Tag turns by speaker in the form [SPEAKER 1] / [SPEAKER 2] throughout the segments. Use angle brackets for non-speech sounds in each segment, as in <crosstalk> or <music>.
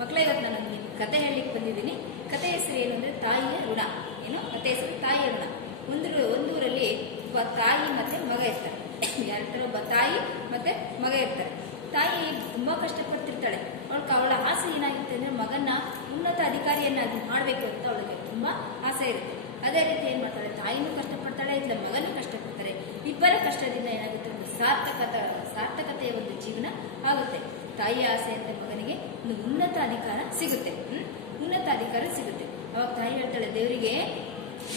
[SPEAKER 1] ಮಕ್ಕಳೇ ಇವತ್ತು ನಾನು ಕತೆ ಹೇಳಲಿಕ್ಕೆ ಬಂದಿದ್ದೀನಿ. ಕತೆ ಹೆಸರು ಏನು ಅಂದರೆ ತಾಯಿಯ ಋಣ. ಏನು? ಕತೆ ಹೆಸರು ತಾಯಿಯ ಋಣ. ಒಂದು ಒಂದೂರಲ್ಲಿ ಒಬ್ಬ ತಾಯಿ ಮತ್ತು ಮಗ ಇರ್ತಾರೆ. <coughs> ಯಾರ್ತಾರೆ ಒಬ್ಬ ತಾಯಿ ಮತ್ತು ಮಗ ಇರ್ತಾರೆ. ತಾಯಿ ತುಂಬ ಕಷ್ಟಪಡ್ತಿರ್ತಾಳೆ. ಅವಳು ಅವಳ ಆಸೆ ಏನಾಗಿತ್ತು ಅಂದರೆ ಮಗನ ಉನ್ನತ ಅಧಿಕಾರಿಯನ್ನಾಗಿ ಮಾಡಬೇಕು ಅಂತ ಅವಳಿಗೆ ತುಂಬ ಆಸೆ ಇರುತ್ತೆ. ಅದೇ ರೀತಿ ಏನು ಮಾಡ್ತಾಳೆ? ತಾಯಿನೂ ಕಷ್ಟಪಡ್ತಾಳೆ ಇಲ್ಲ ಮಗನೂ ಕಷ್ಟಪಡ್ತಾರೆ. ಇಬ್ಬರ ಕಷ್ಟದಿಂದ ಏನಾಗುತ್ತೆ? ಒಂದು ಸಾರ್ಥಕತ, ಸಾರ್ಥಕತೆಯ ಒಂದು ಜೀವನ ಆಗುತ್ತೆ. ತಾಯಿಯ ಆಸೆ ಅಂತ ಮಗನಿಗೆ ಒಂದು ಉನ್ನತ ಅಧಿಕಾರ ಸಿಗುತ್ತೆ? ಉನ್ನತ ಅಧಿಕಾರ ಸಿಗುತ್ತೆ. ಅವಾಗ ತಾಯಿ ಹೇಳ್ತಾಳೆ, ದೇವರಿಗೆ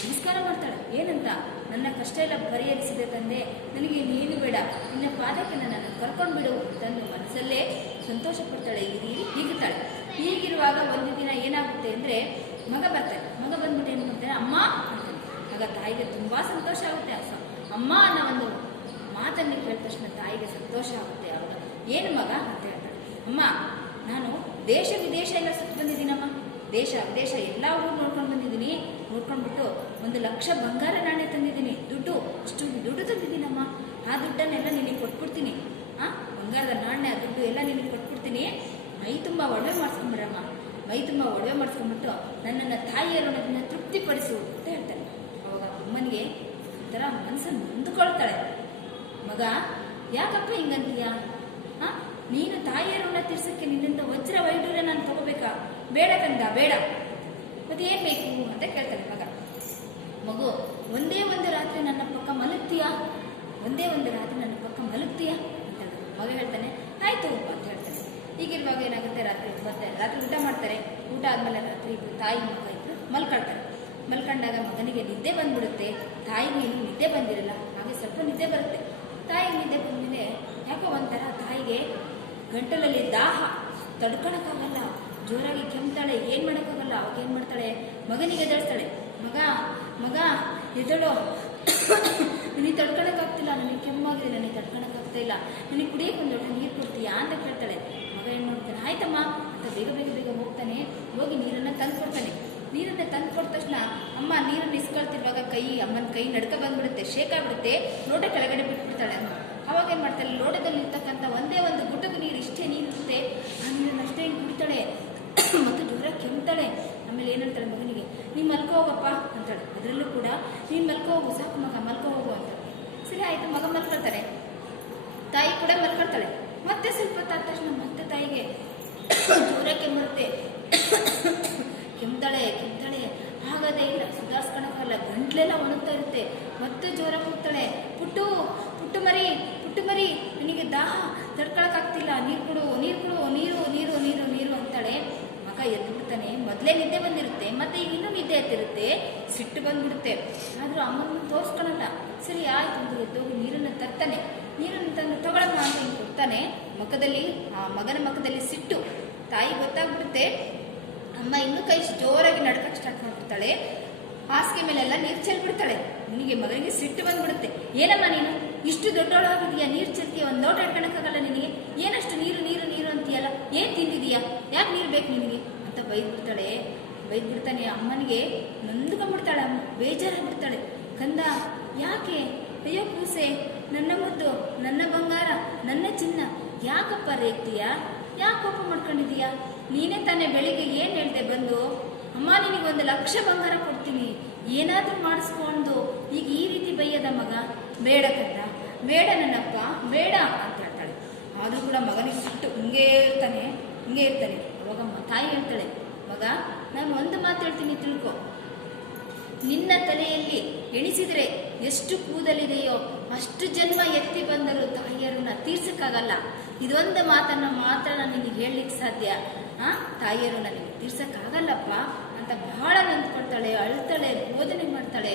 [SPEAKER 1] ನಮಸ್ಕಾರ ಮಾಡ್ತಾಳೆ. ಏನಂತ? ನನ್ನ ಕಷ್ಟ ಎಲ್ಲ ಪರಿಹರಿಸಿದೆ ತಂದೆ. ನನಗೆ ನೀನು ಬೇಡ. ನಿನ್ನ ಪಾದಕ್ಕೆ ನನ್ನನ್ನು ಕರ್ಕೊಂಡು ಬಿಡು. ತಂದು ಮನಸ್ಸಲ್ಲೇ ಸಂತೋಷ ಪಡ್ತಾಳೆ. ಈ ಹೀಗಿರುವಾಗ ಒಂದು ದಿನ ಏನಾಗುತ್ತೆ ಅಂದರೆ ಮಗ ಬರ್ತಾನೆ. ಮಗ ಬಂದ್ಬಿಟ್ಟು ಏನು ಮಾಡ್ತಾನೆ? ಅಮ್ಮ ಅಂತಾನೆ. ಆಗ ತಾಯಿಗೆ ತುಂಬ ಸಂತೋಷ ಆಗುತ್ತೆ. ಅಮ್ಮ ಅನ್ನೋ ಒಂದು ಮಾತನ್ನು ಕೇಳಿದ ತಕ್ಷಣ ತಾಯಿಗೆ ಸಂತೋಷ ಆಗುತ್ತೆ. ಅವಾಗ ಏನು ಮಗ? ಅಂತ ಹೇಳ್ತಾಳೆ. ಅಮ್ಮ, ನಾನು ದೇಶ ವಿದೇಶ ಎಲ್ಲ ಸುತ್ತ ಬಂದಿದ್ದೀನಮ್ಮ. ದೇಶ, ವಿದೇಶ ಎಲ್ಲ ಊರು ನೋಡ್ಕೊಂಡು ಬಂದಿದ್ದೀನಿ. ನೋಡ್ಕೊಂಡ್ಬಿಟ್ಟು ಒಂದು ಲಕ್ಷ ಬಂಗಾರ ನಾಣ್ಯ ತಂದಿದ್ದೀನಿ. ದುಡ್ಡು ಅಷ್ಟು ದುಡ್ಡು ತಂದಿದ್ದೀನಮ್ಮ. ಆ ದುಡ್ಡನ್ನೆಲ್ಲ ನಿನಗೆ ಕೊಟ್ಬಿಡ್ತೀನಿ. ಆ, ಬಂಗಾರದ ನಾಣ್ಯ, ದುಡ್ಡು ಎಲ್ಲ ನಿನಗೆ ಕೊಟ್ಬಿಡ್ತೀನಿ. ಮೈ ತುಂಬ ಒಡವೆ ಮಾಡಿಸ್ಕೊಂಬಿಡಮ್ಮ ಮೈ ತುಂಬ ಒಡವೆ ಮಾಡಿಸ್ಕೊಂಡ್ಬಿಟ್ಟು ನನ್ನನ್ನು ತಾಯಿಯರನ್ನ ತೃಪ್ತಿಪಡಿಸು ಅಂತ ಹೇಳ್ತಾರೆ ಅವಾಗ ಅಮ್ಮನಿಗೆ ಒಂಥರ ಮನಸ್ಸನ್ನು ಹೊಂದ್ಕೊಳ್ತಾಳೆ. ಮಗ, ಯಾಕಪ್ಪ ಹಿಂಗಂತೀಯ? ಆ ನೀನು ತಾಯಿಯ ಋಣ ತೀರ್ಸಕ್ಕೆ ನಿನ್ನಿಂದ ವಜ್ರ ವೈಢೂರ್ಯ ನಾನು ತಗೋಬೇಕಾ? ಬೇಡ ಕಂದ ಬೇಡ. ಮತ್ತೆ ಏನ್ ಬೇಕು ಅಂತ ಕೇಳ್ತಾನೆ ಮಗ. ಮಗು, ಒಂದೇ ಒಂದು ರಾತ್ರಿ ನನ್ನ ಪಕ್ಕ ಮಲಗ್ತೀಯಾ? ಒಂದೇ ಒಂದು ರಾತ್ರಿ ನನ್ನ ಪಕ್ಕ ಮಲಗ್ತೀಯಾ? ಅಂತ ಮಗ ಹೇಳ್ತಾನೆ, ಆಯ್ತು ಅಂತ ಹೇಳ್ತಾನೆ. ಈಗಿರುವಾಗ ಏನಾಗುತ್ತೆ? ರಾತ್ರಿ ಬರ್ತಾರೆ ರಾತ್ರಿ ಊಟ ಮಾಡ್ತಾರೆ. ಊಟ ಆದ್ಮೇಲೆ ರಾತ್ರಿ ಇಬ್ರು ತಾಯಿ ಮಗ ಇಬ್ರು ಮಲ್ಕೊಳ್ತಾರೆ. ಮಲ್ಕೊಂಡಾಗ ಮಗನಿಗೆ ನಿದ್ದೆ ಬಂದ್ಬಿಡುತ್ತೆ. ತಾಯಿಗೆ ಏನು ನಿದ್ದೆ ಬಂದಿರಲ್ಲ. ಹಾಗೆ ಸ್ವಲ್ಪ ನಿದ್ದೆ ಬರುತ್ತೆ. ತಾಯಿ ನಿದ್ದೆ ಬಂದಮೇಲೆ ಯಾಕೋ ಒಂಥರ ತಾಯಿಗೆ ಗಂಟಲಲ್ಲಿ ದಾಹ. ತಡ್ಕೊಳಕ್ಕಾಗಲ್ಲ. ಜೋರಾಗಿ ಕೆಮ್ತಾಳೆ. ಏನು ಮಾಡೋಕ್ಕಾಗಲ್ಲ. ಅವಾಗ ಏನು ಮಾಡ್ತಾಳೆ? ಮಗನಿಗೆ ಎದ್ದೇಳ್ತಾಳೆ ಮಗ ಮಗ ಎದಳು <coughs> ನನಗೆ ತಡ್ಕೊಳಕ್ಕಾಗ್ತಿಲ್ಲ. ನನಗೆ ಕೆಮ್ಮಾಗಿದೆ. ನನಗೆ ತಡ್ಕೊಳಕ್ಕಾಗ್ತಾ ಇಲ್ಲ. ನನಗೆ ಕುಡಿಯಕ್ಕೆ ಒಂದು ನೀರು ಅಂತ ಕೇಳ್ತಾಳೆ ಮಗ ಏನು ಮಾಡ್ತಾನೆ ಆಯ್ತಮ್ಮ ಅಂತ ಬೇಗ ಬೇಗ ಬೇಗ ಹೋಗ್ತಾನೆ ಹೋಗಿ ನೀರನ್ನು ತಂದು ಕೊಡ್ತಾನೆ ನೀರನ್ನ ತಂದು ಕೊಟ್ಟ ತಕ್ಷಣ ಅಮ್ಮ ನೀರನ್ನು ಇಸ್ಕೊಳ್ತಿರುವಾಗ ಕೈ, ಅಮ್ಮನ ಕೈ ನಡ್ಕ ಬಂದ್ಬಿಡುತ್ತೆ ಶೇಕ್ ಆಗ್ಬಿಡುತ್ತೆ, ಲೋಟ ಕೆಳಗಡೆ ಬಿಟ್ಬಿಡ್ತಾಳೆ. ಅಮ್ಮ ಅವಾಗ ಏನು ಮಾಡ್ತಾಳೆ ಲೋಟದಲ್ಲಿ ಇರ್ತಕ್ಕಂಥ ಒಂದೇ ಒಂದು ಗುಟುಕು ನೀರು ಇಷ್ಟೇ ನೀರು ಇರುತ್ತೆ ಆ ನೀರನ್ನು ಅಷ್ಟೇ ಕುಡಿತಾಳೆ. <coughs> ಮತ್ತು ಜೋರ ಕೆಮ್ತಾಳೆ. ಆಮೇಲೆ ಏನು ಮಗನಿಗೆ, ನೀನು ಮಲ್ಕೋ ಹೋಗಪ್ಪ ಅಂತಾಳೆ. ಅದರಲ್ಲೂ ಕೂಡ, ನೀನು ಮಲ್ಕೋ ಹೋಗು, ಸಾಕು ಮಗ, ಮಲ್ಕೋ ಹೋಗು ಅಂತ ಸರಿ, ಆಯಿತು, ಮಗ ಮಲ್ಕೊಳ್ತಾಳೆ ತಾಯಿ ಕೂಡ ಮಲ್ಕೊಳ್ತಾಳೆ. ಮತ್ತೆ ಸ್ವಲ್ಪ ತಾದ ತಕ್ಷಣ ಮತ್ತೆ ತಾಯಿಗೆ <coughs> ಜೋರ ಕೆಮ್ಮರುತ್ತೆ. <coughs> ಕೆಮ್ತಾಳೆ ಕೆಮ್ತಾಳೆ. ಆಗದೇ ಇಲ್ಲ ಸುಧಾರಿಸ್ಕೊಳಕ್ಕಲ್ಲ ಗಂಟ್ಲೆಲ್ಲ ಒಣಗ್ತಾ ಇರುತ್ತೆ. ಮತ್ತೆ ಜೋರಾಗಿ ಹೋಗ್ತಾಳೆ. ಪುಟ್ಟು ಪುಟ್ಟು ಮರಿ ಪುಟ್ಟು ಮರಿ, ನನಗೆ ದಾಹ. ತಡ್ಕೊಳಕ್ಕಾಗ್ತಿಲ್ಲ ನೀರು ಕೊಡು ನೀರು ಕೊಡು, ನೀರು ನೀರು ನೀರು ನೀರು ಅಂತಾಳೆ. ಮಗ ಎದ್ದು ಬಿಡ್ತಾನೆ ಮೊದಲೇ ನಿದ್ದೆ ಬಂದಿರುತ್ತೆ. ಮತ್ತೆ ಈಗ ಇನ್ನೂ ನಿದ್ದೆ ಎತ್ತಿರುತ್ತೆ. ಸಿಟ್ಟು ಬಂದ್ಬಿಡುತ್ತೆ. ಆದರೂ ಅಮ್ಮನ ತೋರಿಸ್ಕೊಳಲ್ಲ. ಸರಿ, ಆಯ್ತು. ಅಂತ ಎದ್ದೋಗಿ ನೀರನ್ನು ತರ್ತಾನೆ. ನೀರನ್ನು ತಂದು ತಗೊಳಮ್ಮ ಅಂತ ಹಿಂಗೆ ಕೊಡ್ತಾನೆ. ಮುಖದಲ್ಲಿ ಆ ಮಗನ ಮುಖದಲ್ಲಿ ಸಿಟ್ಟು. ತಾಯಿ ಗೊತ್ತಾಗ್ಬಿಡುತ್ತೆ. ಅಮ್ಮ ಇನ್ನೂ ಕೈ ಜೋರಾಗಿ ನಡ್ಕಕ್ಕೆ ಸ್ಟಾರ್ಟ್ ಮಾಡ್ಬಿಡ್ತಾಳೆ. ಹಾಸಿಗೆ ಮೇಲೆಲ್ಲ ನೀರು ಚೆಲ್ಬಿಡ್ತಾಳೆ. ನಿನಗೆ ಮಗನಿಗೆ ಸಿಟ್ಟು ಬಂದ್ಬಿಡುತ್ತೆ. ಏನಮ್ಮ ನೀನು? ಇಷ್ಟು ದೊಡ್ಡವಳಾಗಿದೆಯಾ ನೀರು ಚೆಲ್ತೀಯ ಒಂದು ಲೋಟ ಇಟ್ಕೊಳಕ್ಕಾಗಲ್ಲ ನಿನಗೆ? ಏನಷ್ಟು ನೀರು ನೀರು ನೀರು ಅಂತೀಯಲ್ಲ? ಏನು ತಿಂದಿದೀಯಾ ಯಾಕೆ ನೀರು ಬೇಕು ನಿನಗೆ? ಅಂತ ಬೈದ್ಬಿಡ್ತಾಳೆ. ಬೈದ್ಬಿಡ್ತಾನೆ. ಅಮ್ಮನಿಗೆ ನೊಂದ್ಕೊಂಡ್ಬಿಡ್ತಾಳೆ ಅಮ್ಮ. ಬೇಜಾರಾಗ್ಬಿಡ್ತಾಳೆ. ಕಂದ, ಯಾಕೆ? ಅಯ್ಯೋ ಕೂಸೆ, ನನ್ನ ಮುದ್ದು, ನನ್ನ ಬಂಗಾರ, ನನ್ನ ಚಿನ್ನ. ಯಾಕಪ್ಪ ರೇಗ್ತೀಯಾ? ಯಾಕೆ ಕೋಪ ಮಾಡ್ಕೊಂಡಿದೀಯಾ ನೀನೇ ತಾನೇ ಬೆಳಿಗ್ಗೆ ಏನು ಹೇಳ್ದೆ ಬಂದು? ನಿನಗೆ ಒಂದು ಲಕ್ಷ ಬಂಗಾರ ಕೊಡ್ತೀನಿ. ಏನಾದರೂ ಮಾಡಿಸ್ಕೊಂಡು ಈಗ ಈ ರೀತಿ ಬೈಯದ ಮಗ ಬೇಡ ಕಂತ ಬೇಡ ನನ್ನಪ್ಪ ಬೇಡ ಅಂತ ಹೇಳ್ತಾಳೆ. ಆದರೂ ಕೂಡ ಮಗನಿಗೆ ಸಿಟ್ಟು ಹಿಂಗೆ ಇರ್ತಾನೆ ಹಿಂಗೆ ಇರ್ತಾನೆ ಅವಾಗ ತಾಯಿ ಹೇಳ್ತಾಳೆ, ಮಗ, ನಾನು ಒಂದು ಮಾತು ಹೇಳ್ತೀನಿ ತಿಳ್ಕೊ. ನಿನ್ನ ತಲೆಯಲ್ಲಿ ಎಣಿಸಿದರೆ ಎಷ್ಟು ಕೂದಲಿದೆಯೋ, ಅಷ್ಟು ಜನ್ಮ ಎತ್ತಿ ಬಂದರೂ ತಾಯಿಯರನ್ನ ತೀರ್ಸಕ್ಕಾಗಲ್ಲ. ಇದೊಂದು ಮಾತನ್ನು ಮಾತ್ರ ನನಗೆ ಹೇಳಲಿಕ್ಕೆ ಸಾಧ್ಯ. ಆ ತಾಯಿಯರು ನನಗೆ ತೀರ್ಸಕ್ಕಾಗಲ್ಲಪ್ಪ. ಬಹಳ ನೊಂದ್ಕೊಳ್ತಾಳೆ ಅಳ್ತಾಳೆ, ಬೋಧನೆ ಮಾಡ್ತಾಳೆ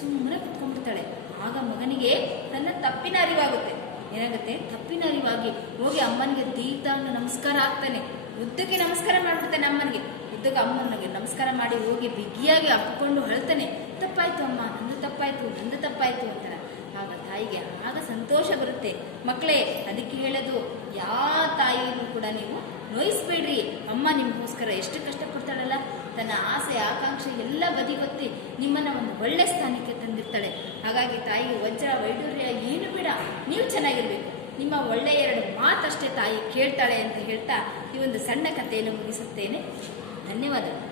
[SPEAKER 1] ಸುಮ್ಮನೆ ಕುತ್ಕೊಂಡ್ಬಿಡ್ತಾಳೆ. ಆಗ ಮಗನಿಗೆ ತನ್ನ ತಪ್ಪಿನ ಅರಿವಾಗುತ್ತೆ. ಏನಾಗುತ್ತೆ? ತಪ್ಪಿನ ಅರಿವಾಗಿ ಹೋಗಿ ಅಮ್ಮನಿಗೆ ದೀರ್ಘ ನಮಸ್ಕಾರ ಆಗ್ತಾನೆ. ಉದ್ದಕ್ಕೆ ನಮಸ್ಕಾರ ಮಾಡ್ಬಿಡ್ತಾನೆ ಅಮ್ಮನಿಗೆ. ಉದ್ದಕ್ಕೆ ಅಮ್ಮನಿಗೆ ನಮಸ್ಕಾರ ಮಾಡಿ ಹೋಗಿ ಬಿಗಿಯಾಗಿ ಅಪ್ಪಿಕೊಂಡು ಅಳ್ತಾನೆ. ತಪ್ಪಾಯ್ತು ಅಮ್ಮ, ನಂದು ತಪ್ಪಾಯ್ತು ನಂದು ತಪ್ಪಾಯ್ತು ಅಂತಾರೆ ಆಗ ತಾಯಿಗೆ ಆಗ ಸಂತೋಷ ಬರುತ್ತೆ. ಮಕ್ಕಳೇ, ಅದಕ್ಕೆ ಹೇಳೋದು ಯಾವ ತಾಯಿಯೂ ಕೂಡ ನೀವು ನೋಯಿಸ್ಬೇಡ್ರಿ. ಅಮ್ಮ ನಿಮಗೋಸ್ಕರ ಎಷ್ಟು ಕಷ್ಟಪಡ್ತಾಳಲ್ಲ ತನ್ನ ಆಸೆ, ಆಕಾಂಕ್ಷೆ ಎಲ್ಲ ಬದಿಗೊತ್ತಿ ನಿಮ್ಮನ್ನು ಒಂದು ಒಳ್ಳೆ ಸ್ಥಾನಕ್ಕೆ ತಂದಿರ್ತಾಳೆ. ಹಾಗಾಗಿ ತಾಯಿ ವಜ್ರ ವೈಡೂರ್ಯ ಏನು ಬೇಡ, ನೀವು ಚೆನ್ನಾಗಿರ್ಬೇಕು. ನಿಮ್ಮ ಒಳ್ಳೆಯ ಎರಡು ಮಾತಷ್ಟೇ ತಾಯಿ ಕೇಳ್ತಾಳೆ ಅಂತ ಹೇಳ್ತಾ ಈ ಒಂದು ಸಣ್ಣ ಕಥೆಯನ್ನು ಮುಗಿಸುತ್ತೇನೆ. ಧನ್ಯವಾದಗಳು.